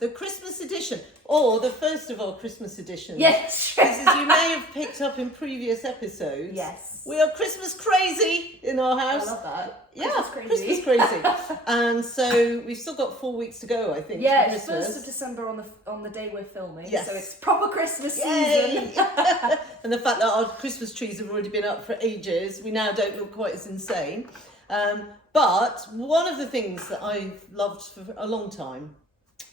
the Christmas edition, or the first of our Christmas editions. Yes. Because as you may have picked up in previous episodes, Yes. we are Christmas crazy in our house. I love that. Yeah, Christmas Christmas crazy. And so we've still got 4 weeks to go, I think. Yeah, for it's Christmas. 1st of December on the day we're filming. Yes. So it's proper Christmas Yay! season. And the fact that our Christmas trees have already been up for ages, we now don't look quite as insane. But one of the things that I've loved for a long time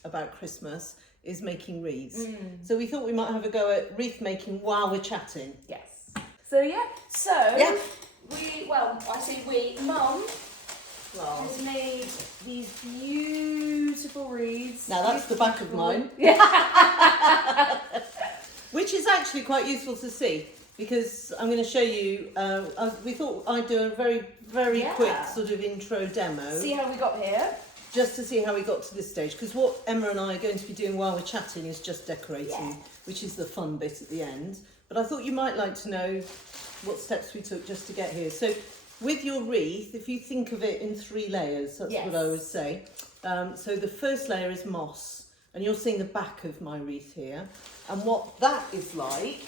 about Christmas is making wreaths. So we thought we might have a go at wreath making while we're chatting. Yes. I say we, Mum has made these beautiful wreaths. Now that's the back of mine. Which is actually quite useful to see, because I'm going to show you, we thought I'd do a very, very quick sort of intro demo. See how we got here. Just to see how we got to this stage, because what Emma and I are going to be doing while we're chatting is just decorating, which is the fun bit at the end. But I thought you might like to know what steps we took just to get here. So with your wreath, if you think of it in 3 layers, that's what I always say. So the first layer is moss, and you're seeing the back of my wreath here. And what that is like,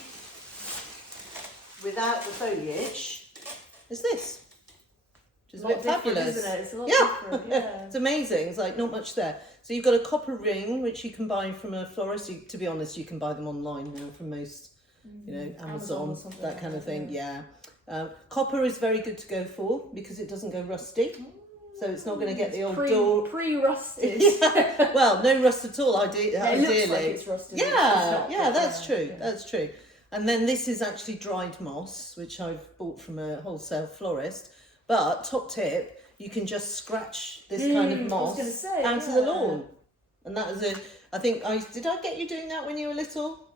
without the foliage, is this. Which is a bit fabulous. Isn't it? It's a lot different, yeah. It's amazing. It's like not much there. So you've got a copper ring, which you can buy from a florist. To be honest, you can buy them online now from most, Amazon that kind of thing. Yeah. Copper is very good to go for because it doesn't go rusty. So it's not going to get the old door. Pre-rusted. Well, no rust at all, ideally. It looks like it's rusted. Yeah, that's true. That's true. And then this is actually dried moss, which I've bought from a wholesale florist. But top tip, you can just scratch this kind of moss out of the lawn. And that was did I get you doing that when you were little?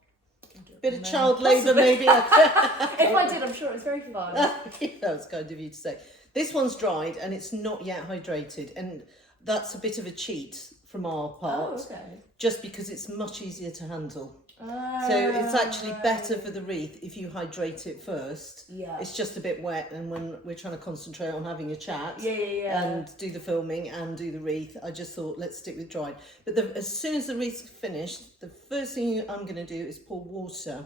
Bit of child labour maybe. If I did, I'm sure it was very fun. That was kind of you to say. This one's dried and it's not yet hydrated, and that's a bit of a cheat from our part, just because it's much easier to handle. So it's actually better for the wreath if you hydrate it first. Yeah. It's just a bit wet, and when we're trying to concentrate on having a chat and do the filming and do the wreath, I just thought let's stick with dried. But as soon as the wreath's finished, the first thing I'm going to do is pour water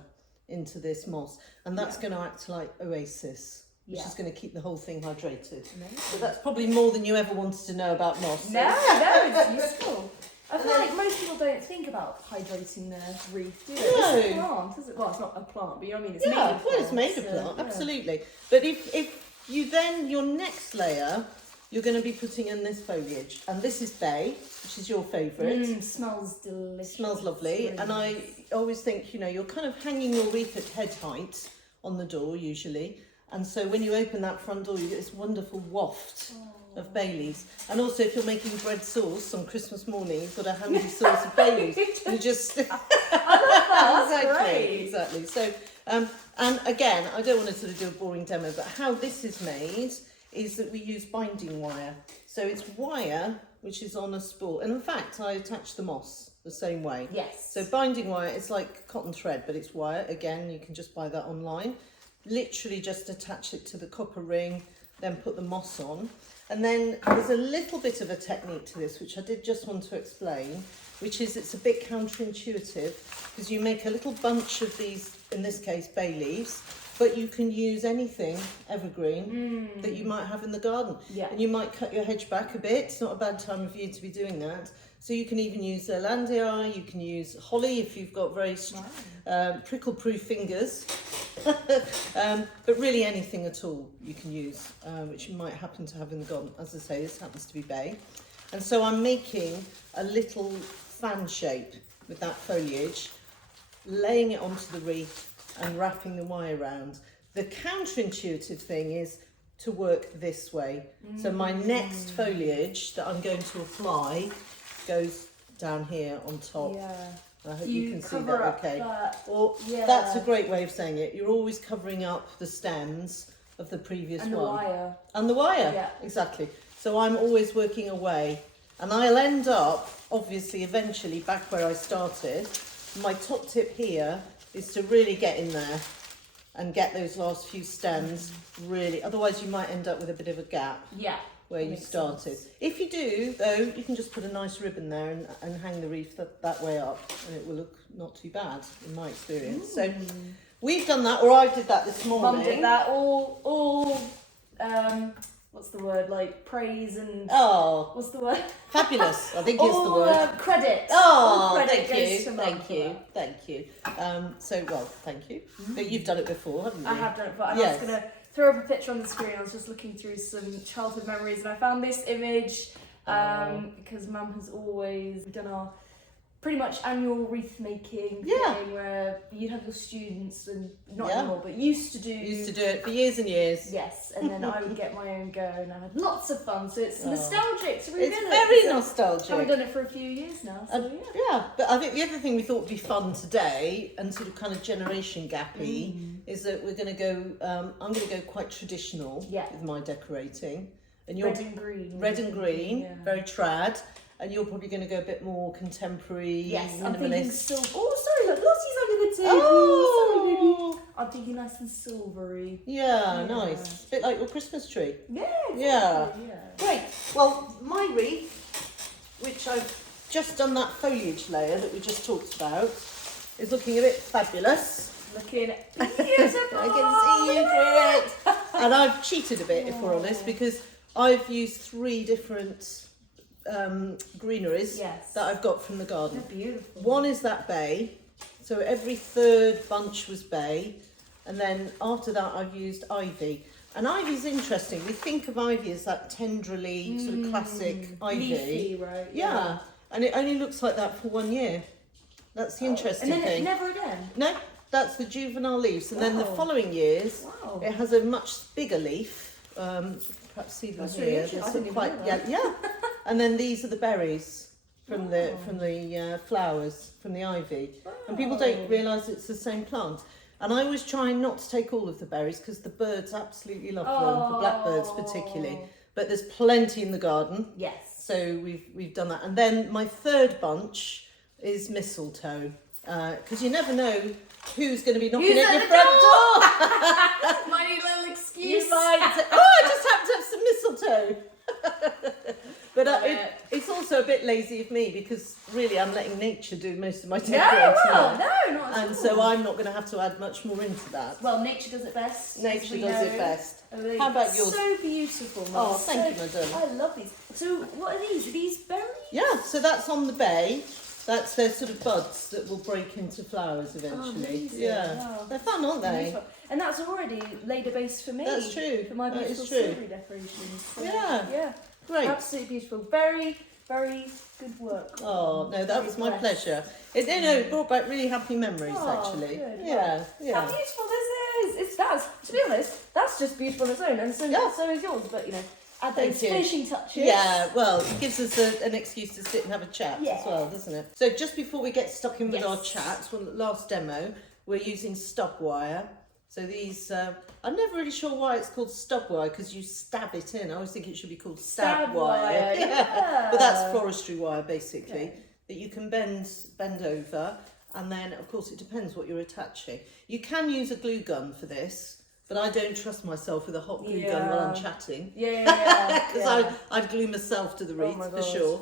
into this moss, and that's going to act like oasis, which is going to keep the whole thing hydrated. So that's probably more than you ever wanted to know about moss. No, it's useful. I feel like most people don't think about hydrating their wreath, do they? No. It's a plant, isn't it? Well, it's not a plant, but you know what I mean? It's made of plant. Well, it's made of plant, absolutely. But if you then, your next layer, you're going to be putting in this foliage. And this is bay, which is your favourite. Smells delicious. Smells lovely. Really and nice. I always think, you're kind of hanging your wreath at head height on the door, usually. And so when you open that front door, you get this wonderful waft of bay leaves. And also, if you're making bread sauce on Christmas morning, you've got a handy sauce of bay leaves. You just I love that. exactly. So and again, I don't want to sort of do a boring demo, but how this is made is that we use binding wire. So it's wire which is on a spool, and in fact I attach the moss the same way. Yes. So binding wire, it's like cotton thread, but it's wire. Again, you can just buy that online. Literally just attach it to the copper ring, then put the moss on. And then there's a little bit of a technique to this, which I did just want to explain, which is it's a bit counterintuitive, because you make a little bunch of these, in this case, bay leaves, but you can use anything evergreen that you might have in the garden. Yeah. And you might cut your hedge back a bit. It's not a bad time of year to be doing that. So you can even use Zelandia, you can use holly if you've got very prickle-proof fingers. But really anything at all you can use, which you might happen to have in the garden. As I say, this happens to be bay. And so I'm making a little fan shape with that foliage, laying it onto the wreath and wrapping the wire around. The counterintuitive thing is to work this way. So my next foliage that I'm going to apply goes down here on top. Yeah. I hope you can see that okay. That's a great way of saying it. You're always covering up the stems of the previous one. And the wire. And the wire, exactly. So I'm always working away. And I'll end up, obviously, eventually back where I started. My top tip here is to really get in there and get those last few stems really, otherwise you might end up with a bit of a gap. Yeah. where you makes started. sense. If you do, though, you can just put a nice ribbon there and hang the wreath that way up, and it will look not too bad, in my experience. So we've done that, or I did that this morning. Mum did that. All what's the word? Like praise and what's the word? Fabulous, I think is the word. Credit. Oh, all credit thank goes you, to Mum thank for you, that. thank you. Thank you. But you've done it before, haven't you? I have done it, but I Yes. was going to throw up a picture on the screen. I was just looking through some childhood memories, and I found this image because Mum has always done our pretty much annual wreath making thing where you'd have your students, and not anymore, but used to do it for years and years. Yes, and then I would get my own go, and I had lots of fun. So it's nostalgic to revisit. It's very So nostalgic. I haven't done it for a few years now, so Yeah, but I think the other thing we thought would be fun today, and sort of kind of generation gappy, is that we're going to go. I'm going to go quite traditional with my decorating, and you're red and green. red and green, very trad. And you're probably going to go a bit more contemporary, Yes, I'm thinking minimalist. silver. Oh, sorry, look, Lottie's having a tea. Oh! Sorry, baby. I'm thinking nice and silvery. Yeah, nice. A bit like your Christmas tree. Yeah, exactly, Yeah. yeah. Great. Well, my wreath, which I've just done that foliage layer that we just talked about, is looking a bit fabulous. Looking beautiful. I can see you through it. And I've cheated a bit, if we're honest, because I've used 3 different greeneries that I've got from the garden. They're beautiful. One is that bay, so every 3rd bunch was bay, and then after that I've used ivy. And ivy's interesting. We think of ivy as that tenderly sort of classic ivy. Leafy, right? Yeah, and it only looks like that for 1 year. That's the interesting and then thing. never again. No, that's the juvenile leaves, and then the following years it has a much bigger leaf. Perhaps see them That's here. really They're interesting. I sort didn't of even know that. yeah. And then these are the berries from the flowers from the ivy, and people don't realise it's the same plant. And I always try not to take all of the berries because the birds absolutely love them, the blackbirds particularly. But there's plenty in the garden. Yes. So we've done that. And then my 3rd bunch is mistletoe, because you never know who's going to be knocking at your front door. My little excuse. You might say, oh, I just happen to have some mistletoe. But it's also a bit lazy of me because really I'm letting nature do most of my decorating. No, not at all. And so I'm not going to have to add much more into that. Well, nature does it best. Nature does it best. Oh, How about yours? So beautiful. Mum. Oh, thank you, madam. I love these. So, what are these? Are these berries? Yeah, so that's on the bay. That's their sort of buds that will break into flowers eventually. Amazing. Yeah, Wow. they're fun, aren't they? Beautiful. And that's already laid a base for me. That's true. For my That beautiful is true. silvery decorations. So, Yeah. Yeah. Great. Absolutely beautiful. Very, very good work. Oh no, that was my pleasure. It brought back really happy memories actually. Good. Yeah, How yeah. beautiful this is. To be honest, that's just beautiful on its own, and so is yours. But add those Thank you. finishing touches. Yeah, well, it gives us an excuse to sit and have a chat Yeah. as well, doesn't it? So just before we get stuck in with Yes. our chat, last demo, we're using stub wire. So these, I'm never really sure why it's called stub wire because you stab it in. I always think it should be called stab wire. Yeah. But that's forestry wire basically that you can bend over, and then of course it depends what you're attaching. You can use a glue gun for this. But I don't trust myself with a hot glue gun while I'm chatting. Yeah. Because I'd glue myself to the wreath my for God. sure.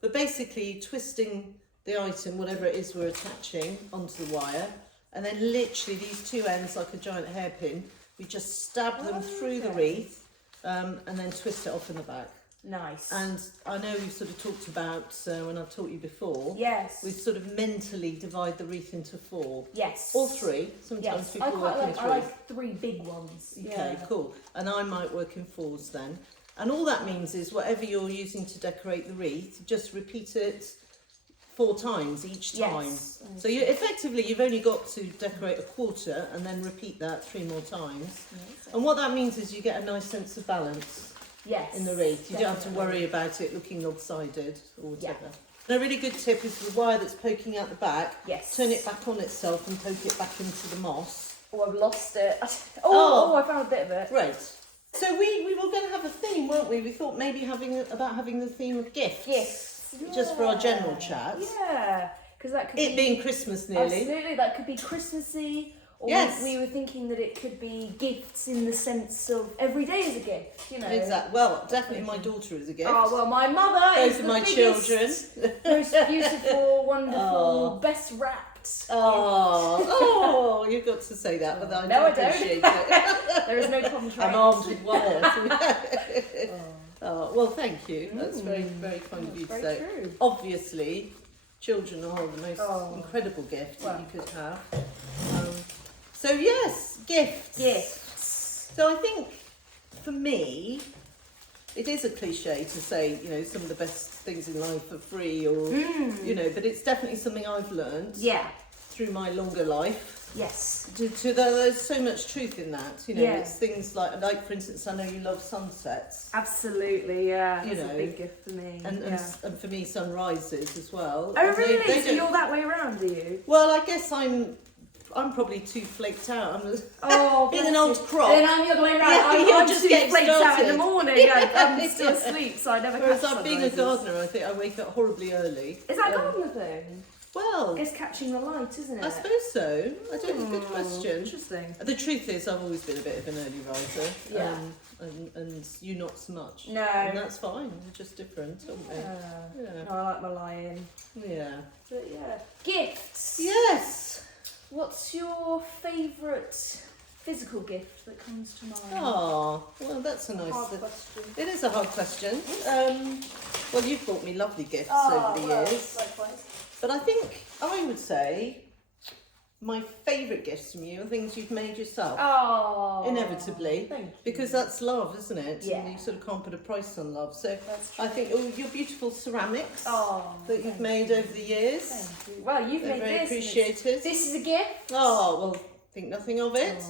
But basically twisting the item, whatever it is we're attaching, onto the wire. And then literally these 2 ends, like a giant hairpin, we just stab them through the wreath and then twist it off in the back. Nice. And I know we've sort of talked about, when I've taught you before, Yes. we sort of mentally divide the wreath into 4. Yes. Or 3, sometimes Yes. people I work in quite 3. I like 3 big ones. Okay, cool. And I might work in 4s then. And all that means is whatever you're using to decorate the wreath, just repeat it 4 times each time. Yes. So you've only got to decorate a quarter and then repeat that 3 more times. And what that means is you get a nice sense of balance in the wreath. You don't have to worry about it looking lopsided or whatever. And a really good tip is the wire that's poking out the back, turn it back on itself and poke it back into the moss. Oh, I've lost it. I found a bit of it. Great. So we were going to have a theme, weren't we? We thought maybe having the theme of gifts. Gifts. Just for our general chat. Yeah. Because that could It being Christmas nearly. Absolutely. That could be Christmassy, Or Yes. we were thinking that it could be gifts in the sense of every day is a gift, you know. Exactly. Well, definitely my daughter is a gift. Oh, well, my mother Those is are the my biggest, children. most beautiful, wonderful, best wrapped gift. Oh, you've got to say that, but I No, I do don't. appreciate it. There is no contract. I'm armed with wires. Oh, well, thank you. That's very, very kind of you to say. True. Obviously, children are the most incredible gift that Well. you could have. So yes, gifts. Gifts. So I think for me, it is a cliche to say, you know, some of the best things in life are free, or you know, but it's definitely something I've learned. Yeah. Through my longer life. Yes. There's so much truth in that, you know. Yeah. It's things like for instance, I know you love sunsets. Absolutely, yeah. You That's know, a big gift for me. And for me, sunrises as well. Oh, And really? they So don't- you're that way around, are you? Well, I guess I'm probably too flaked out. Oh, being an bless old you. crop. Then I'm the other way around. Yeah, you're I'm just too getting flaked out in the started. morning. I'm still asleep, so I never Whereas catch I'm being a sunrises. gardener, I think I wake up horribly early. Is that a gardener thing? Well, It's catching the light, isn't it? I suppose so. I don't know. Good question. Interesting. The truth is, I've always been a bit of an early riser. Yeah. And you not so much. No. And that's fine. We're just different, aren't we? Yeah. No, I like my lion. Yeah. But yeah. Gifts. Yes. What's your favourite physical gift that comes to mind? Oh, well, that's a nice. Hard question. It is a hard question. Well, you've bought me lovely gifts Oh, over the well, years, likewise. but I think I would say my favourite gifts from you are things you've made yourself. Oh. Inevitably, Thank you. because that's love, isn't it? Yeah. And you sort of can't put a price on love. So That's true. I think your beautiful ceramics Oh, that you've thank made you. over the years, Thank you. Well, you've they're made very this. and appreciated. This is a gift. Oh, well, think nothing of it.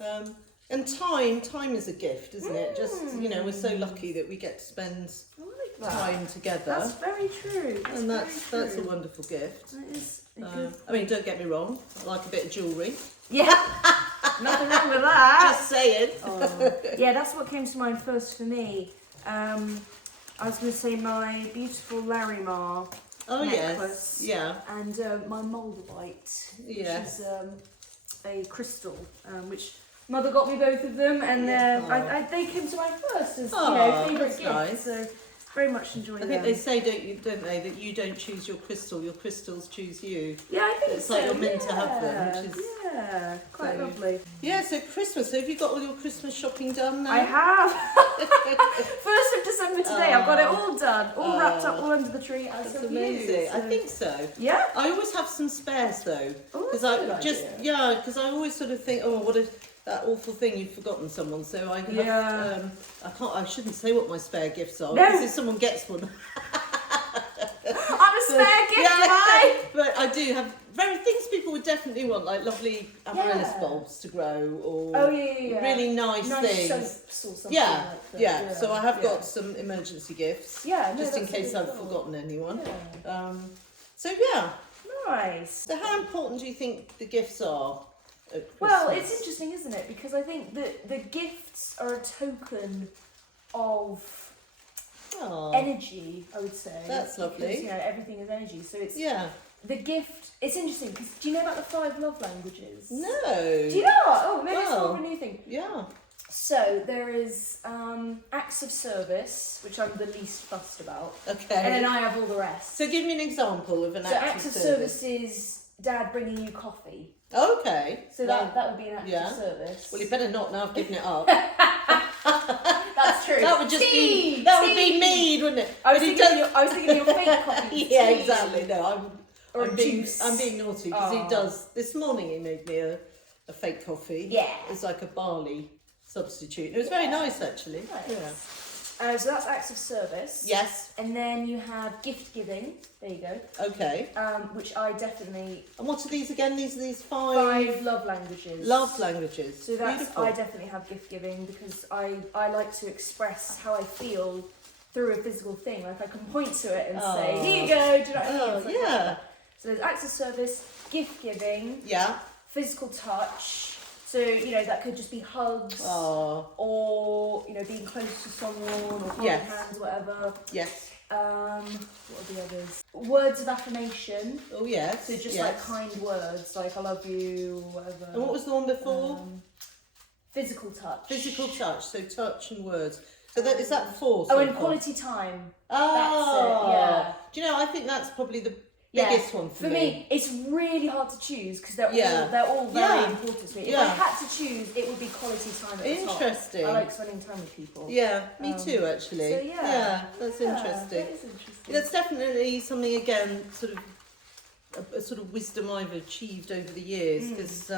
Oh. And time is a gift, isn't it? Just, you know, we're so lucky that we get to spend I like that. time together. That's very true. And that's a wonderful gift. That is a good. I mean, don't get me wrong, I like a bit of jewellery. Yeah. Nothing wrong with that. Just saying. Oh. Yeah, that's what came to mind first for me. I was going to say my beautiful Larimar Oh, necklace. yes. Yeah. And my Moldavite, Yes. which is a crystal, which Mother got me both of them, and Yeah. they came to mind first as Oh, favourite that's gifts. nice. So very much enjoy I them. think they say, don't they, that you don't choose your crystal, your crystals choose you. Yeah, I think It's so. like you're meant to have them, yeah. which is- Yeah, quite so- lovely. Yeah, so Christmas. So have you got all your Christmas shopping done now? I have. 1st of December today. I've got it all done, all wrapped up, Oh. all under the tree. As That's have you, amazing. I so- think so. Yeah. I always have some spares though, Oh, because that's a I good just idea. because I always sort of think, oh, what if that awful thing you've forgotten someone. So I have, Yeah. I shouldn't say what my spare gifts are, No. because if someone gets one, I'm a spare gift, am I? but I do have very things people would definitely want, like lovely amaryllis Yeah. bulbs to grow, or Oh yeah. really nice things. soaps or something Yeah, like that. yeah. So I have yeah. got some emergency gifts, Yeah, no, just in that's case really I've cool. forgotten anyone. Yeah. So yeah. Nice. So how important do you think the gifts are at Well, Christmas? it's interesting, isn't it? Because I think that the gifts are a token of Aw, energy, I would say. That's lovely. Because, you know, everything is energy. So it's yeah. the gift. It's interesting because do you know about the 5 love languages? No. Do you not? Oh, maybe it's Well. more of a new thing. Yeah. So there is acts of service, which I'm the least fussed about, Okay. and then I have all the rest. So give me an example of an So act acts of service is Dad bringing you coffee. Okay. So Well, that would be an act yeah. of service. well, you better not now. I've given it up. That's true. That would just be Steve, that would be Steve. mead, wouldn't it? I was But he thinking of your fake coffee. Yeah, Steve. exactly. No, Or I'm being juice. naughty because he Oh. does. This morning he made me a fake coffee. Yeah. It's like a barley substitute. It was very nice actually. Nice. Yeah. So that's acts of service. Yes. And then you have gift giving. There you go. Okay. Which I definitely And what are these again? These are these 5 love languages. love languages. So that's Beautiful. I definitely have gift giving because I like to express how I feel through a physical thing. Like I can point to it and say, Oh. "Here you go." Do you know what I mean? Oh, It's like yeah. that. So there's acts of service, gift giving, Yeah. physical touch. So you know that could just be hugs, Oh. or you know being close to someone, or holding Yes. hands, whatever. Yes. what are the others? Words of affirmation. Oh yes. So just yes. like kind words, like I love you, whatever. And what was the one before? Physical touch. Physical touch. So touch and words. So that is that 4? Oh, and quality time. Oh, That's it, yeah. Do you know? I think that's probably the Yeah. biggest one for me. It's really hard to choose because they're all very Yeah. important to me. If Yeah. I had to choose, it would be quality time at the top. Interesting. I like spending time with people. Yeah, me too actually. So yeah, that's interesting. That is interesting. That's definitely something again, sort of a sort of wisdom I've achieved over the years because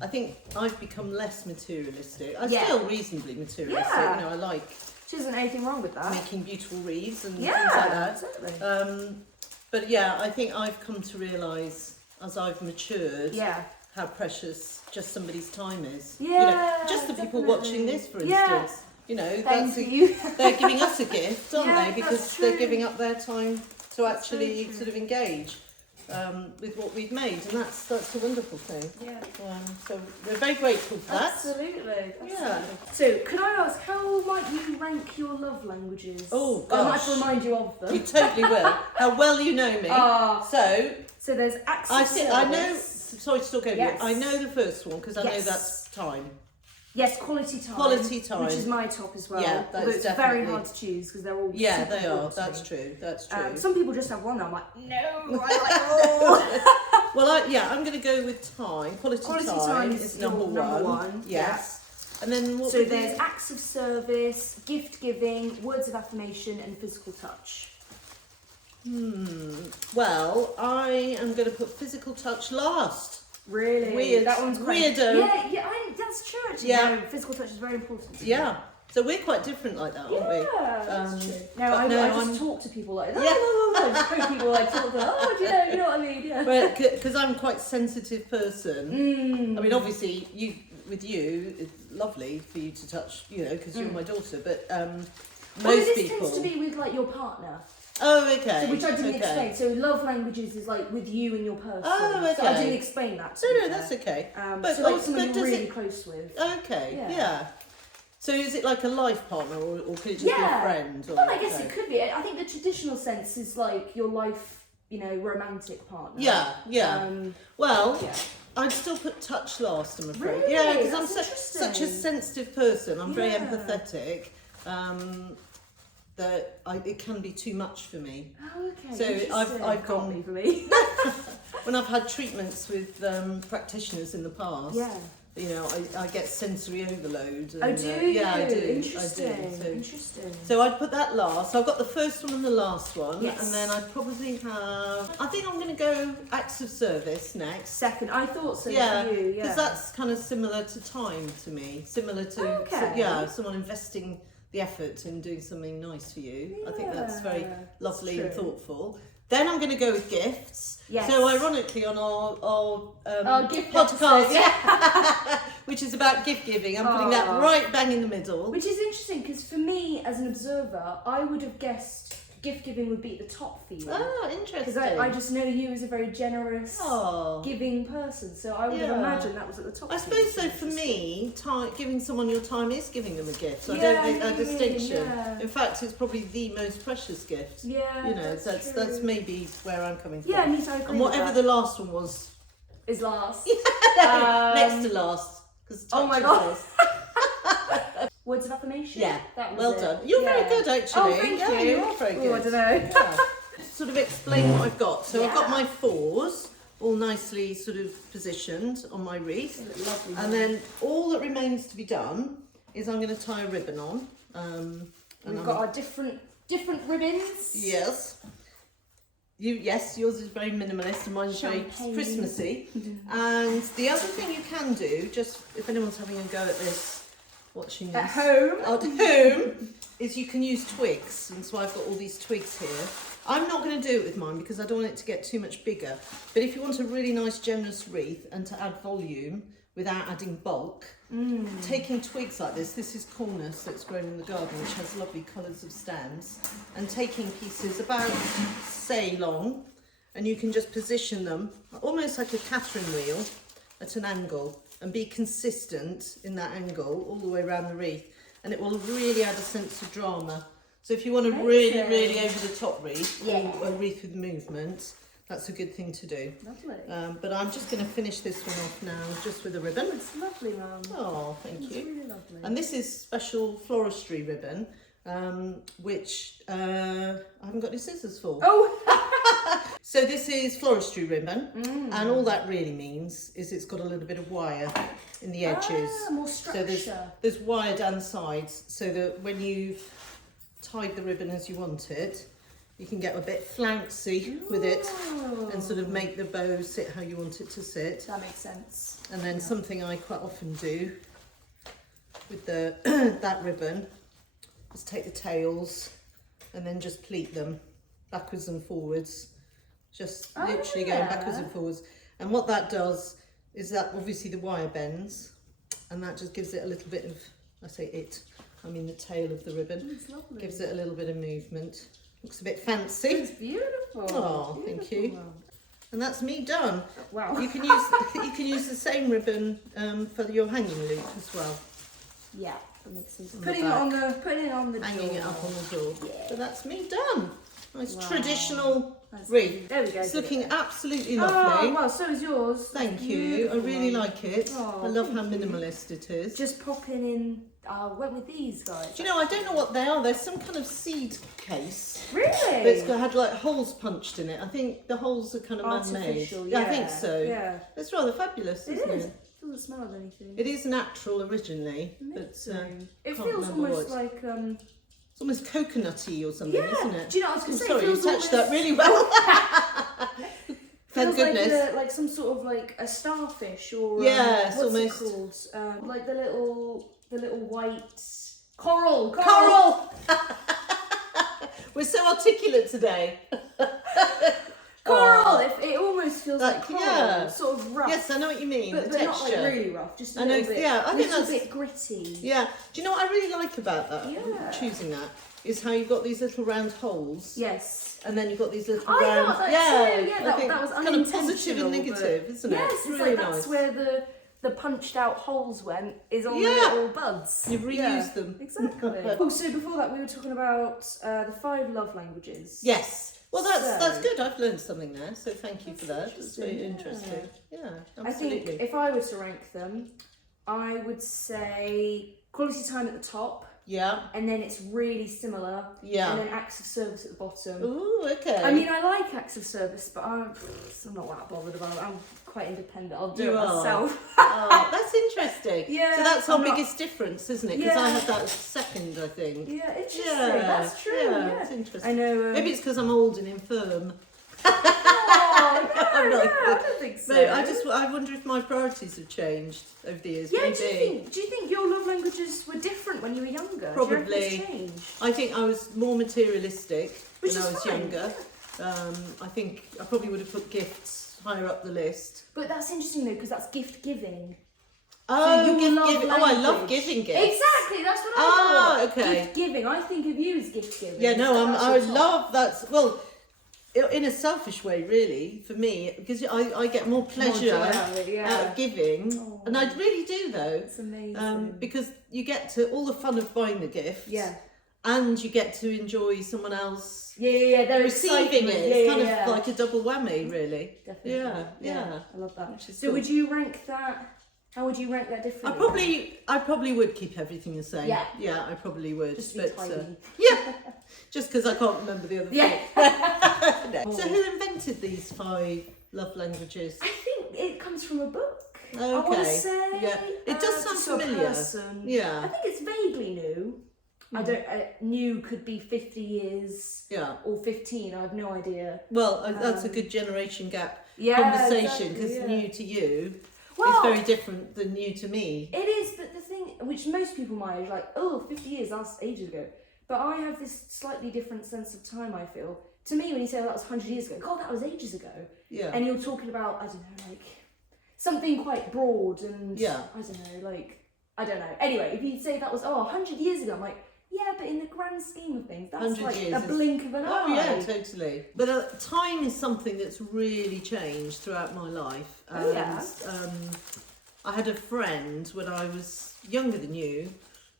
I think I've become less materialistic. I'm still reasonably materialistic. Yeah. You know, I like There isn't anything wrong with that. making beautiful wreaths and things like that. Exactly. But yeah, I think I've come to realise as I've matured how precious just somebody's time is. Yeah, you know, just the people watching this, for instance. You know, they're giving us a gift, aren't they? Because they're giving up their time to actually sort of engage with what we've made, and that's a wonderful thing. Yeah. So we're very grateful for that. Absolutely. Yeah. So, can I ask, how might you rank your love languages? Oh, gosh. I might have to remind you of them. You totally will. How well you know me. So there's acts of service. I know. Sorry to talk over Yes. you. I know the first one because I know that's time. Yes, quality time. Quality time. Which is my top as well. Yeah, that's Although it's definitely very hard to choose because they're all Yeah, super they are. important to That's me. true. That's true. Some people just have one. I'm like, no, I like all. Well, I'm going to go with time. Quality time is number one. Yes. And then what? So there's acts of service, gift giving, words of affirmation, and physical touch. Well, I am going to put physical touch last. Really? Weird. That one's quite... Weirdo. Yeah, that's true actually. Yeah. No, physical touch is very important to me. Yeah. So we're quite different like that, aren't we? Yeah, that's true. but I I'm- just talk to people like, Yeah. I just hope people like talk to them, do you know what I mean? Yeah. Because I'm quite a sensitive person. I mean, obviously, it's lovely for you to touch, you know, because you're my daughter. But most this people. tends to be with like your partner. Oh, okay. So, which I didn't explain. So love languages is like with you and your person. Oh, okay. So I didn't explain that. No, that's okay. But so like someone you're really close with. Okay, yeah. So is it like a life partner, or could it just be a friend? Or, Well, I guess it could be. I think the traditional sense is like your life, you know, romantic partner. Yeah. I'd still put touch last, I'm afraid. Really? Yeah, because I'm That's such a sensitive person. I'm very empathetic. That it can be too much for me. Oh, okay. So I've gone for me. when I've had treatments with practitioners in the past. Yeah. You know, I get sensory overload. And, Oh, do you? Yeah, I do. Interesting. I do. Interesting. So I'd put that last. So I've got the first one and the last one. Yes. And then I'd probably have... I think I'm going to go acts of service next. Second, I thought so for you, Because that's kind of similar to time to me. Similar to, someone investing the effort in doing something nice for you. I think that's very lovely and thoughtful. Then I'm going to go with gifts. Yes. So ironically on our gift podcast, which is about gift giving, I'm putting that right bang in the middle. Which is interesting because for me, as an observer, I would have guessed gift giving would be at the top for you. Oh, interesting. Because I just know you as a very generous, giving person, so I would have imagined that was at the top. I suppose so. For me, giving someone your time is giving them a gift. So I don't make that distinction. In fact, it's probably the most precious gift. Yeah, you know, that's maybe where I'm coming from. Yeah, me too. I agree and whatever with the last one was, is last. next to last. Oh my god. Words of affirmation? Yeah, that was well done. You're very good, actually. Oh, thank you. You are very good. Oh, I don't know. Sort of explain what I've got. So I've got my 4s all nicely sort of positioned on my wreath. Lovely. And then all that remains to be done is I'm going to tie a ribbon on. We've got our different ribbons. Yes. Yes, yours is very minimalist and mine's very Christmassy. And the other thing you can do, just if anyone's having a go at this, watching this at home, is you can use twigs. And so I've got all these twigs here. I'm not going to do it with mine because I don't want it to get too much bigger. But if you want a really nice generous wreath and to add volume without adding bulk, taking twigs like this is cornus that's grown in the garden, which has lovely colours of stems, and taking pieces about, say, long, and you can just position them almost like a Catherine wheel at an angle and be consistent in that angle all the way around the wreath, and it will really add a sense of drama. So if you want a really, really over the top wreath, Yeah. or a wreath with movement, that's a good thing to do. Lovely. But I'm just going to finish this one off now, just with a ribbon. It's lovely, Mum. Oh, thank It's you. really lovely. And this is special floristry ribbon, which I haven't got any scissors for. Oh! So this is floristry ribbon, and all that really means is it's got a little bit of wire in the edges. More structure. So there's wire down the sides, so that when you've tied the ribbon as you want it, you can get a bit flouncy with it and sort of make the bow sit how you want it to sit. That makes sense. And then something I quite often do with the that ribbon is take the tails and then just pleat them backwards and forwards. Just literally going backwards and forwards. And what that does is that obviously the wire bends, and that just gives it a little bit of, I mean the tail of the ribbon. It's lovely. Gives it a little bit of movement. Looks a bit fancy. It's beautiful. Oh, thank you. And that's me done. Wow. You can use the same ribbon for your hanging loop as well. Yeah, that makes sense. On Putting the it back. on the Hanging door. it up on the door. Yeah. So that's me done. Nice Wow. traditional That's wreath. There we go. It's looking absolutely Oh, lovely. well, so is yours. Thank you. I Beautiful, really Mum. like it. Oh, I love how thank you. minimalist it is. Just popping in. Went with these guys. Do you know, I don't know what they are. There's some kind of seed case. Really? It's had like holes punched in it. I think the holes are kind of man-made. Artificial, Yeah, I think so. Yeah. It's rather fabulous, It isn't is. it? Doesn't smell of anything. It is natural originally, but Amazing. It can't feels remember almost what. like It's almost coconutty or something, yeah. isn't it? Do you know what I was going to say? Sorry, It you feels touched that almost- really well. Feels Thank goodness. like some sort of like a starfish or Yeah, it's what's almost- it called? Like the little white coral. Coral! We're so articulate today. Coral. It almost feels like Like, coral. yeah. Sort of rough. Yes, I know what you mean. but the not texture. like really rough. Just a I know, little bit. yeah, I think little that's- bit gritty. Yeah. Do you know what I really like about that? Yeah. Choosing that is how you've got these little round holes. Yes. And then you've got these little I round. thought that too. Yeah, I that think was kind of positive and unintentional, negative, but- isn't yes, it? it's really like that's nice. where the punched out holes went, is on the Yeah. little buds. You've reused Yeah, them. Exactly. Oh, so before that we were talking about the 5 love languages. Yes. Well, that's So- good. I've learned something there, so thank you for that. It's very interesting, yeah. interesting. Yeah, I absolutely. think if I were to rank them, I would say quality time at the top, Yeah, and then it's really similar, yeah. and then acts of service at the bottom. Ooh, okay. I mean, I like acts of service, but I'm not that bothered about it. I'm quite independent. I'll do You it are. myself. Oh, that's interesting. Yeah, So that's our I'm not- biggest difference, isn't it? Because I Yeah. had that as second, I think. Yeah, interesting. Yeah, That's true. Yeah, it's interesting. I know. Maybe it's because I'm old and infirm. Oh, I'm no, not- I don't think so. But I wonder if my priorities have changed over the years. Yeah, Maybe. do you think your love languages were different when you were younger? Probably. Do you reckon it's changed? I think I was more materialistic Which when I is was fine. younger. I think I probably would have put gifts higher up the list. But that's interesting though, because that's gift giving. Oh, your gift love giving. Oh, I love language. giving gifts. Exactly, that's what I Ah, thought. okay. Gift giving. I think of you as gift giving. Yeah, no, That's I your top. love that. Well, in a selfish way, really, for me, because I get more pleasure joy out of it, yeah. out of giving, Oh. and I really do though, It's amazing. because you get to all the fun of buying the gift, Yeah. and you get to enjoy someone else Yeah. They're receiving it. excitement. It's kind yeah. of like a double whammy, really. Definitely. Yeah. I love that. Which is So cool. would you rank that? How would you rank that differently? I probably would keep everything the same. Yeah. Yeah, I probably would. Just to be tidy. yeah, just because I can't remember the other Yeah. No. So who invented these 5 love languages? I think it comes from a book. Okay. I want to say. Yeah. It does sound just a familiar. person. I Yeah. think it's vaguely new. I don't. New could be 50 years Yeah. or 15. I have no idea. Well, that's a good generation gap Yeah, conversation exactly, because yeah. new to you Well, is very different than new to me. It is, but the thing, which most people my age, like, oh, 50 years, that's ages ago. But I have this slightly different sense of time, I feel. To me, when you say, oh, that was 100 years ago, God, that was ages ago. Yeah. And you're talking about, I don't know, like, something quite broad and, Yeah. I don't know, like, I don't know. Anyway, if you say that was, 100 years ago, I'm like, yeah, but in the grand scheme of things, that's 100 like years a is- blink of an eye. Oh yeah, totally. But time is something that's really changed throughout my life. Oh, yeah. I had a friend when I was younger than you,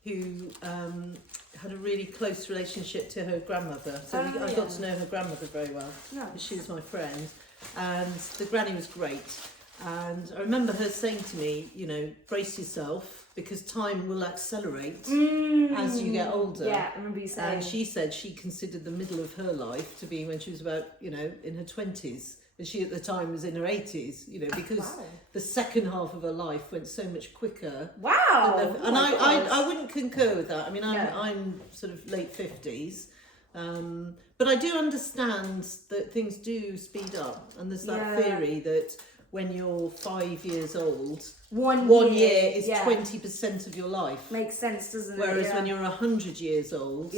who had a really close relationship to her grandmother. So I got to know her grandmother very well. Nice. She was my friend, and the granny was great. And I remember her saying to me, you know, brace yourself because time will accelerate as you get older. Yeah, I remember you saying. And she said she considered the middle of her life to be when she was about, you know, in her 20s. And she at the time was in her 80s, you know, because the second half of her life went so much quicker. Wow! And I wouldn't concur with that. I mean, I'm sort of late 50s. But I do understand that things do speed up. And there's that theory that when you're 5 years old, one year is 20% of your life. Makes sense, doesn't it? Whereas when you're 100 years old,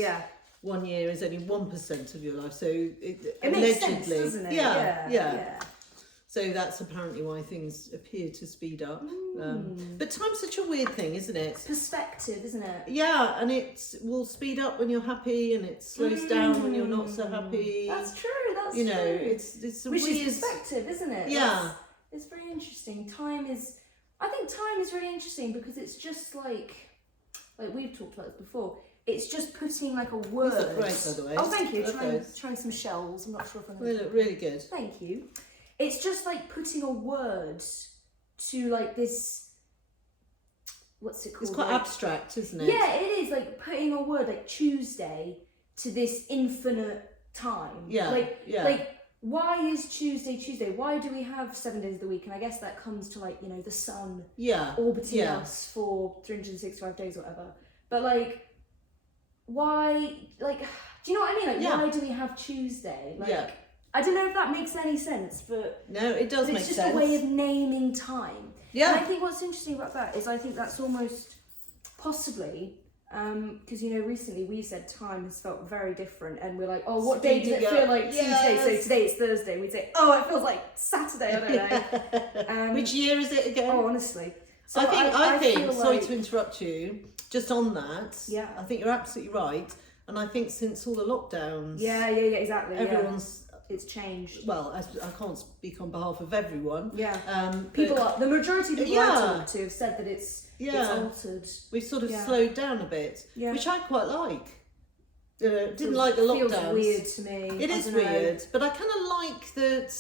1 year is only 1% of your life. So it makes sense, doesn't it? Yeah. So that's apparently why things appear to speed up. But time's such a weird thing, isn't it? Perspective, isn't it? Yeah, and it will speed up when you're happy, and it slows down when you're not so happy. That's true. That's you know, true. it's a Which weird is perspective, isn't it? Yeah. It's very interesting. I think time is really interesting because it's just like we've talked about this before. It's just putting like a word. These look great, by the way. Oh, thank you. Love Trying some shells. I'm not sure if I'm. They look really good. Thank you. It's just like putting a word to like this. What's it called? It's quite abstract, isn't it? Yeah, it is like putting a word like Tuesday to this infinite time. Yeah. Like why is Tuesday? Why do we have 7 days of the week? And I guess that comes to like, you know, the sun orbiting us for 365 days or whatever. But like, why, like, do you know what I mean? Like, why do we have Tuesday? Like, I don't know if that makes any sense, but no, it does make sense. It's just a way of naming time. Yeah. And I think what's interesting about that is I think that's almost possibly because you know recently we said time has felt very different and we're like, oh, what day does it feel like Tuesday? So today it's Thursday and we'd say, oh, it feels like Saturday. I don't know. Which year is it again? Oh, honestly. So I think feel sorry like... to interrupt you, just on that, I think you're absolutely right. And I think since all the lockdowns, exactly, it's changed. Well, I can't speak on behalf of everyone. Yeah. The majority of people I talk to have said that it's altered. We've sort of slowed down a bit, which I quite like. Didn't like the lockdowns. Feels weird to me. It is weird, but I kind of like that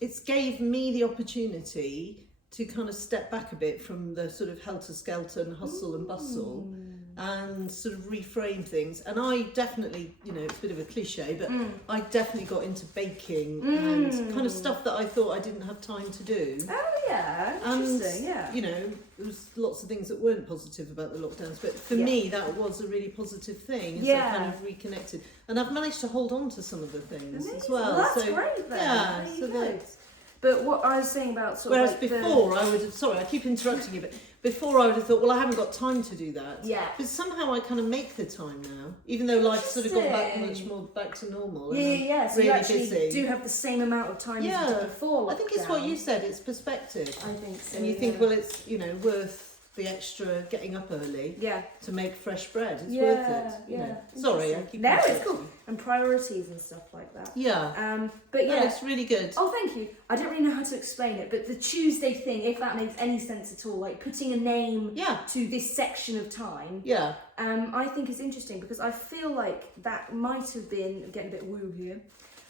it's gave me the opportunity to kind of step back a bit from the sort of helter-skelter and hustle and bustle and sort of reframe things. And I definitely, you know, it's a bit of a cliche, but I definitely got into baking and kind of stuff that I thought I didn't have time to do. Oh yeah, interesting, You know, there was lots of things that weren't positive about the lockdowns, but for me that was a really positive thing. So I kind of reconnected. And I've managed to hold on to some of the things as well. Well, that's great then. Yeah, so that's... But what I was saying about sort whereas of like before I would have, sorry I keep interrupting you, but before I would have thought, well, I haven't got time to do that. Yeah. But somehow I kind of make the time now, even though life's sort of gone back much more back to normal. Yeah. So really you actually busy. do have the same amount of time as you did before lockdown. I think it's what you said, it's perspective. I think so. And you think, well, it's, you know, worth the extra getting up early to make fresh bread. It's worth it. You know. Sorry, I keep No, it's cool. And priorities and stuff like that. Yeah. But no, it's really good. Oh, thank you. I don't really know how to explain it, but the Tuesday thing, if that makes any sense at all, like putting a name to this section of time. Yeah. I think is interesting because I feel like that might have been, I'm getting a bit woo here,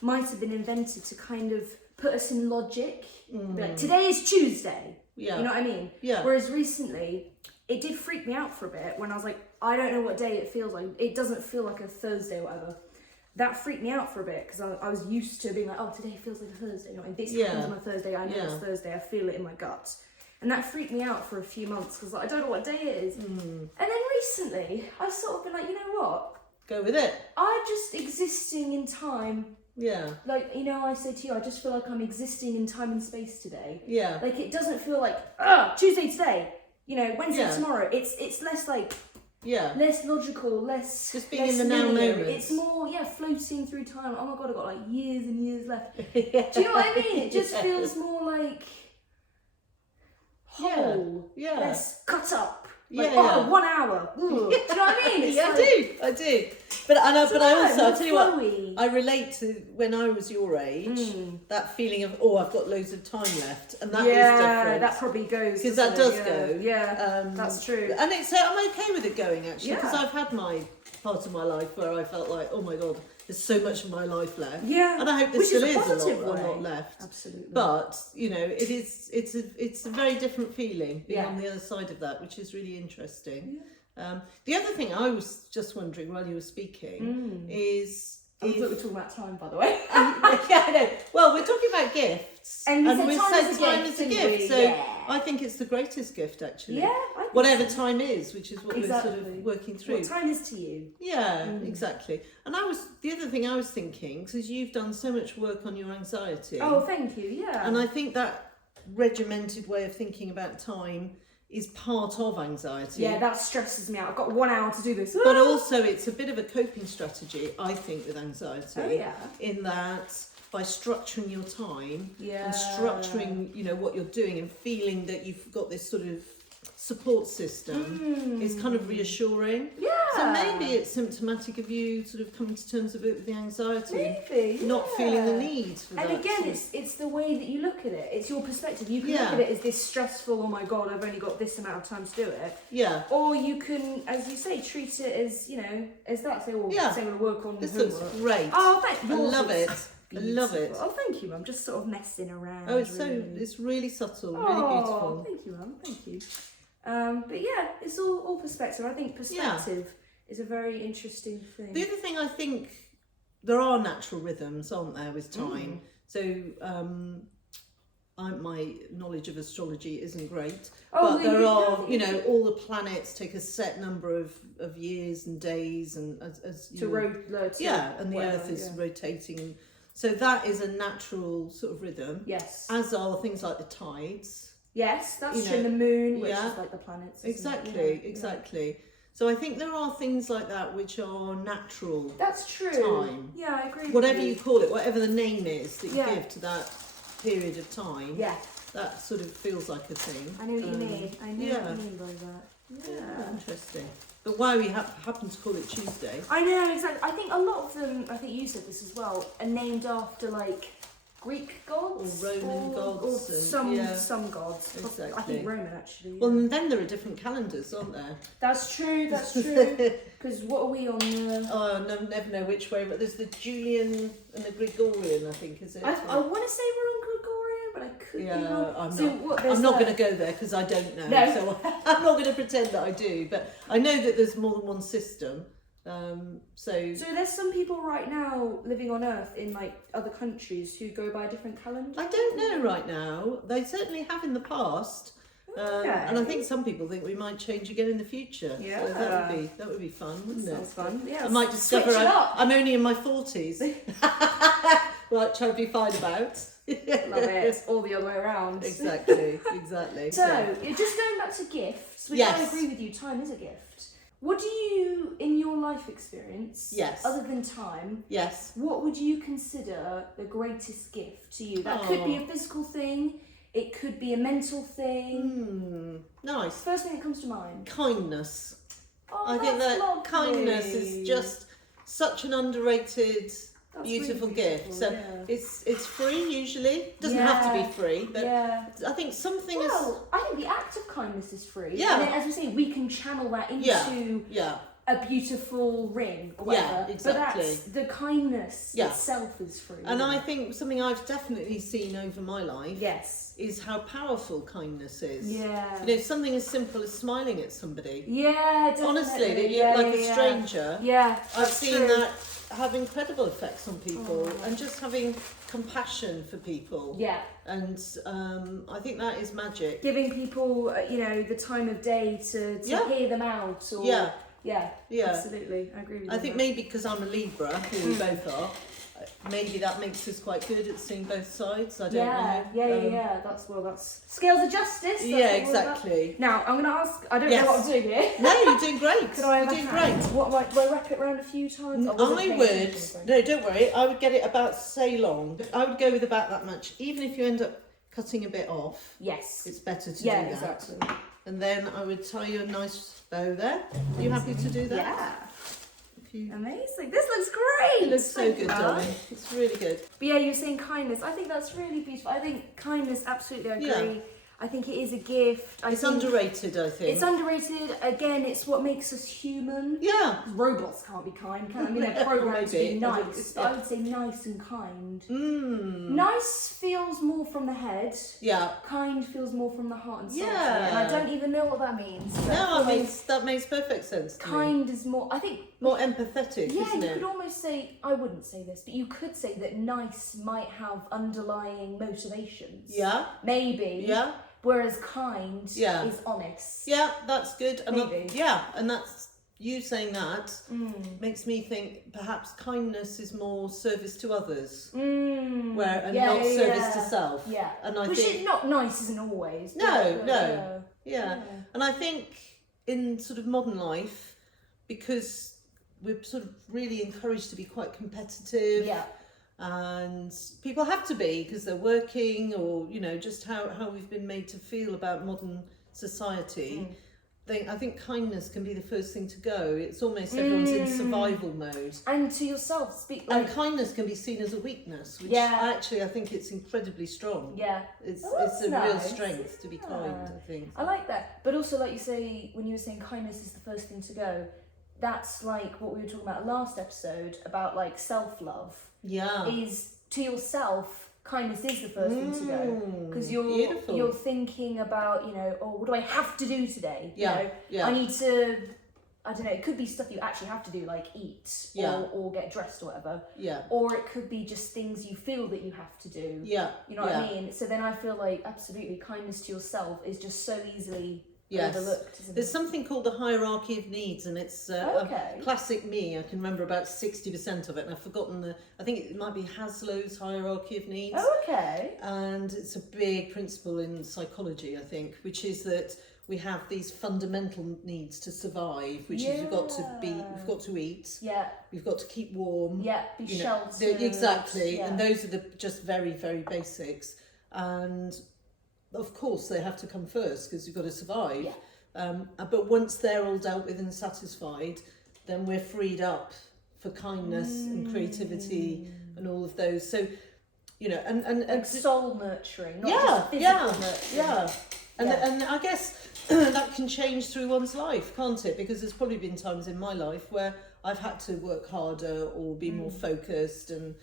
might have been invented to kind of put us in logic. Like, today is Tuesday. Yeah. You know what I mean? Yeah. Whereas recently, it did freak me out for a bit when I was like, I don't know what day it feels like. It doesn't feel like a Thursday or whatever. That freaked me out for a bit because I was used to being like, oh, today feels like a Thursday. You know, and this happens on a Thursday. I know it's Thursday. I feel it in my gut. And that freaked me out for a few months because I don't know what day it is. And then recently, I've sort of been like, you know what? Go with it. I'm just existing in time. Yeah. Like, you know, I say to you, I just feel like I'm existing in time and space today. Yeah. Like, it doesn't feel like, Tuesday today, you know, Wednesday tomorrow. It's less like, less logical, less... Just being in the now moment. It's more, floating through time. Oh my God, I've got like years and years left. Do you know what I mean? It just feels more like whole. Yeah. Less cut up. Like, Yeah. oh, 1 hour. Ooh. Do you know what I mean? It's Yeah, like, I do. But I it's also, nice, I'll tell you what, flowy. I relate to when I was your age, that feeling of, oh, I've got loads of time left, and that is different. That probably goes. Because that doesn't does it? go. Yeah, that's true. And it's, I'm okay with it going, actually, because Yeah. I've had my part of my life where I felt like, oh my God, there's so much of my life left. Yeah. And I hope there Which still is a is positive a way. lot left. Absolutely. But, you know, it's a very different feeling being Yeah. on the other side of that, which is really interesting. The other thing I was just wondering while you were speaking is... I thought we were talking about time, by the way. yeah, I know. Well, we're talking about gifts. And we said time is a time gift, is a didn't gift. we? So Yeah. I think it's the greatest gift, actually. Yeah, I think Whatever so. time is, which is what we're sort Exactly. of working through. What time is to you? Yeah, exactly. And the other thing I was thinking, because you've done so much work on your anxiety. Oh, thank you. Yeah. And I think that regimented way of thinking about time is part of anxiety. Yeah, that stresses me out. I've got 1 hour to do this. But also it's a bit of a coping strategy, I think, with anxiety. Oh, yeah. In that by structuring your time Yeah. and structuring, you know, what you're doing and feeling that you've got this sort of support system is kind of reassuring. Yeah. So maybe it's symptomatic of you sort of coming to terms with the anxiety. Maybe, Not yeah. feeling the need for that. And again, sort of- it's the way that you look at it. It's your perspective. You can Yeah. look at it as this stressful, oh my God, I've only got this amount of time to do it. Yeah. Or you can, as you say, treat it as, you know, as that. Say, well, Yeah. say we'll work on This homework. looks great. Oh, thank you. I love it. I love it. Oh, thank you, Mum. Just sort of messing around. Oh, it's really. it's really subtle, Oh, really beautiful. thank you, Mum. Thank you. But yeah, it's all perspective. I think perspective is a very interesting thing. The other thing, I think there are natural rhythms, aren't there, with time? So my knowledge of astrology isn't great, Oh, but no, there you are, don't. you know, all the planets take a set number of years and days, and as you and the Earth is rotating. So that is a natural sort of rhythm. Yes. As are things like the tides. Yes, that's You true. know, The moon, which yeah. is like the planets. isn't it? Exactly, Yeah, exactly. So I think there are things like that which are natural. That's true. Time. Yeah, I agree. Whatever with you call it, whatever the name is that you Yeah. give to that period of time, Yeah, that sort of feels like a thing. I know what you mean. I know yeah. what you mean by that. Yeah. Interesting. But why we happen to call it Tuesday? I know, exactly. I think a lot of them, I think you said this as well, are named after like Greek gods Or Roman gods or and- some gods. I Exactly. think Roman actually. Well, yeah. and then there are different calendars, aren't there? That's true. That's true. Because what are we on? Oh, no, never know which way, but there's the Julian and the Gregorian, I think, is it? I want to say we're on Gregorian, but I could be wrong. I'm So not. what, I'm there's not the- going to go there because I don't know. No. So I'm not going to pretend that I do. But I know that there's more than one system. So there's some people right now living on Earth in like other countries who go by a different calendar. I don't know right now. They certainly have in the past. And I think some people think we might change again in the future. Yeah. So that would be fun, wouldn't Sounds it? fun. Yeah. I might discover Switch it up. I'm only in my 40s. Right, try to be fine about. Love it. All the other way around. Exactly. So, just going back to gifts, which I Yes. agree with you, time is a gift. What do you, in your life experience, Yes. other than time, Yes. what would you consider the greatest gift to you? That could be a physical thing, it could be a mental thing. Nice. First thing that comes to mind. Kindness. Oh, I think that's that lovely. kindness is just such an underrated, That's beautiful really gift. beautiful, So yeah. it's free usually. Doesn't have to be free, but yeah. I think something is. Well, I think the act of kindness is free. Yeah. And then, as we say, we can channel that into Yeah. a beautiful ring or whatever. Yeah, exactly. But that's, the kindness Yeah. itself is free. And isn't I it? think something I've definitely seen over my life Yes. is how powerful kindness is. Yeah. You know, something as simple as smiling at somebody. Yeah, definitely. Honestly, that you yeah, like yeah, a yeah. stranger. Yeah, I've that's seen true. that have incredible effects on people, and just having compassion for people. Yeah. And I think that is magic. Giving people, the time of day to Yeah. hear them out. Or, Yeah. Yeah. Yeah. Absolutely. I agree with you. I think on that. maybe because I'm a Libra, who we both are, maybe that makes us quite good at seeing both sides. I don't know. Yeah. That's scales of justice. That's Yeah, what we're about. exactly. Now I'm going to ask. I don't Yes. know what I'm doing here. No, you're doing great. Could I have You're a doing hand? great. What do I wrap it around a few times? I would. No, don't worry. I would get it about say long. I would go with about that much. Even if you end up cutting a bit off, Yes. it's better to Yeah, do that. exactly. And then I would tie you a nice bow there. Are you happy to do that? Yeah. If you... Amazing. This looks great. It looks so Thank good, you. darling. It's really good. But yeah, you were saying kindness. I think that's really beautiful. I think kindness, absolutely, I agree. Yeah. I think it is a gift. It's underrated, I think. It's underrated. Again, it's what makes us human. Yeah. Robots can't be kind, can I? I mean, they're programmed to be Maybe. nice. But I would say nice and kind. Nice feels more from the head. Yeah. Kind feels more from the heart and soul. Yeah. And I don't even know what that means. But No, I feel that makes perfect sense to me. kind is more, I think, More empathetic, yeah, isn't you it? could almost say, I wouldn't say this, but you could say that nice might have underlying motivations. Yeah. Maybe. Yeah. Whereas kind is honest. Yeah, that's good. And Maybe. and that's you saying that makes me think perhaps kindness is more service to others, not service to self. Yeah, and I which think is not nice, isn't always. No. And I think in sort of modern life, because we're sort of really encouraged to be quite competitive. Yeah. And people have to be because they're working, or just how we've been made to feel about modern society. I think kindness can be the first thing to go. It's almost everyone's in survival mode, and to yourself speak. And kindness can be seen as a weakness, which actually I think it's incredibly strong. Yeah, it's a nice. Real strength to be kind, I think. I like that, but also like you say, when you were saying kindness is the first thing to go, that's like what we were talking about last episode about like self-love. Yeah, is to yourself, kindness is the first thing to go, because you're thinking about, what do I have to do today? I need to, I don't know, it could be stuff you actually have to do, like eat or get dressed or whatever. Yeah. Or it could be just things you feel that you have to do. Yeah. You know what I mean? So then I feel like absolutely kindness to yourself is just so easily overlooked, isn't There's it? something called the hierarchy of needs, and it's a classic me. I can remember about 60% of it, and I've forgotten I think it might be Haslow's hierarchy of needs. And it's a big principle in psychology, I think, which is that we have these fundamental needs to survive, which is we've got to eat, we've got to keep warm, be sheltered, exactly, and those are the just very, very basics. And of course they have to come first because you've got to survive. But once they're all dealt with and satisfied, then we're freed up for kindness and creativity and all of those. So, and like soul nurturing, not just physical nurturing. And I guess that can change through one's life, can't it? Because there's probably been times in my life where I've had to work harder or be more focused, and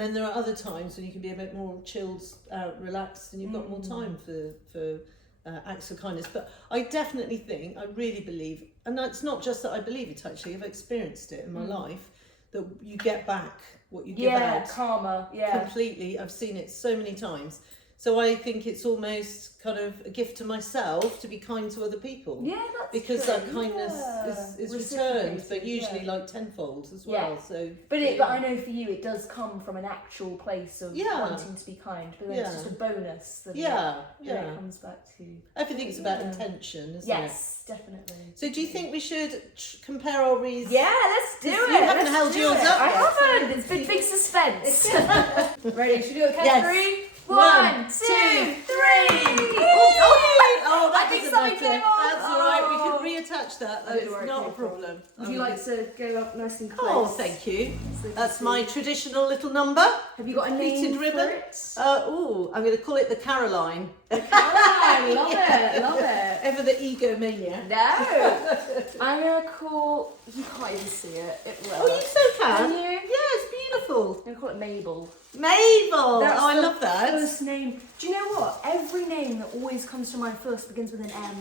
then there are other times when you can be a bit more chilled, relaxed, and you've got more time for acts of kindness. But I definitely think, I really believe, and it's not just that I believe it, actually, I've experienced it in my life, that you get back what you give out. Karma, completely. I've seen it so many times. So I think it's almost kind of a gift to myself to be kind to other people. Yeah, that's because true. that kindness is returned, but usually like tenfold as well. So, but I know for you, it does come from an actual place of wanting to be kind, but then it's just a bonus that it comes back to. Everything's about intention, isn't it? Yes, definitely. So do you think we should compare our wreaths? Yeah, let's do it. You haven't held yours up. I haven't. It's been big suspense. Ready? Should we do a count? Yes. 3? 1, 2, 3! Oh, that I think doesn't something matter. came off. That's all right. We can reattach that. That's not a problem. Would you like to go up nice and close? Oh, thank you. That's my traditional little number. Have you got a name Pleated ribbon. for it? I'm going to call it the Caroline. Caroline, love it, love it. Ever the egomaniac. No. I'm going to call... You can't even see it. It will. Oh, you so can. Can you? Yeah, it's beautiful. I'm going to call it Mabel. Mabel! That's I love that. First name. Do you know what? Every name that always comes to mind first begins with an M.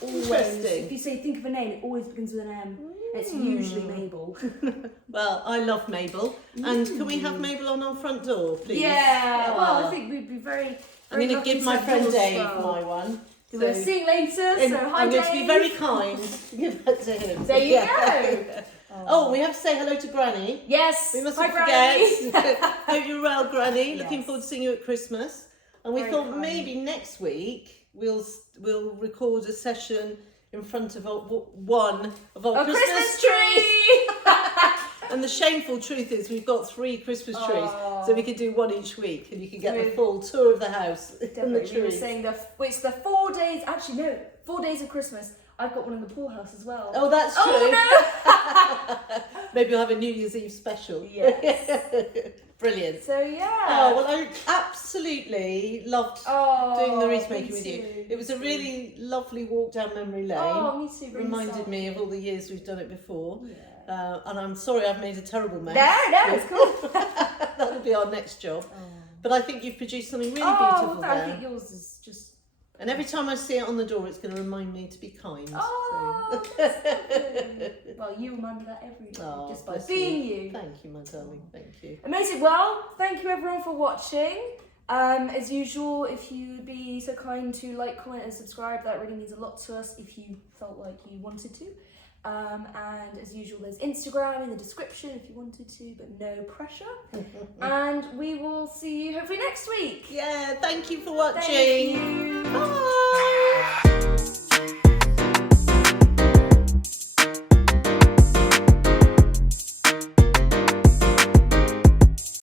Always. Interesting. If you say think of a name, it always begins with an M. It's usually Mabel. Well, I love Mabel. And can we have Mabel on our front door, please? Yeah. Well, I think we'd be very I'm going to give my friend Dave my one. We'll see you later. So hi, I'm going Dave. to be very kind to give that to him. There you go. Oh, we have to say hello to Granny. Yes. We mustn't Hi, Granny. forget. Hope you're well, Granny. Yes. Looking forward to seeing you at Christmas. And we thought maybe next week we'll record a session in front of one of our Christmas trees. And the shameful truth is we've got 3 Christmas trees, so we could do one each week, and you can get the full tour of the house and the Definitely. We were trees. saying it's the 4 days. Actually, no. 4 days of Christmas, I've got one in the poolhouse as well. Oh, that's true. Oh no! Maybe we'll have a New Year's Eve special. Yes. Brilliant. So yeah. Oh, well, I absolutely loved doing the wreath making with you. It was a really lovely walk down memory lane. Oh, me too. Reminded me of all the years we've done it before. Yeah. And I'm sorry I've made a terrible mess. No, it's cool. That'll be our next job. Oh. But I think you've produced something really beautiful I there. think yours is just... And every time I see it on the door, it's going to remind me to be kind. Oh, so. that's lovely. Well, you remind me that every day, just by being you. Thank you, my darling. Thank you. Amazing. Well, thank you everyone for watching. As usual, if you'd be so kind to like, comment and subscribe, that really means a lot to us if you felt like you wanted to. And as usual, there's Instagram in the description if you wanted to, but no pressure. And we will see you hopefully next week. Yeah, thank you for watching. Thank you. Bye.